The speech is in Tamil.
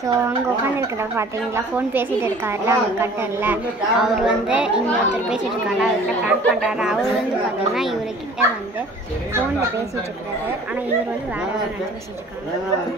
ஸோ அங்கே உட்காந்துருக்கிறத பார்த்தீங்களா, ஃபோன் பேசிகிட்டு இருக்காருல அவங்க கட்டரில். அவர் வந்து இங்கே ஒருத்தர் பேசிகிட்டு இருக்காரு, அவர்கிட்ட ப்ராங்க் பண்ணுறாரு. அவர் வந்து பார்த்தீங்கன்னா இவர்கிட்ட வந்து ஃபோனில் பேசிகிட்டு இருக்காரு. ஆனால் இவர் வந்து வேறு வேறு பேசிகிட்டு இருக்காங்க. வேணாம்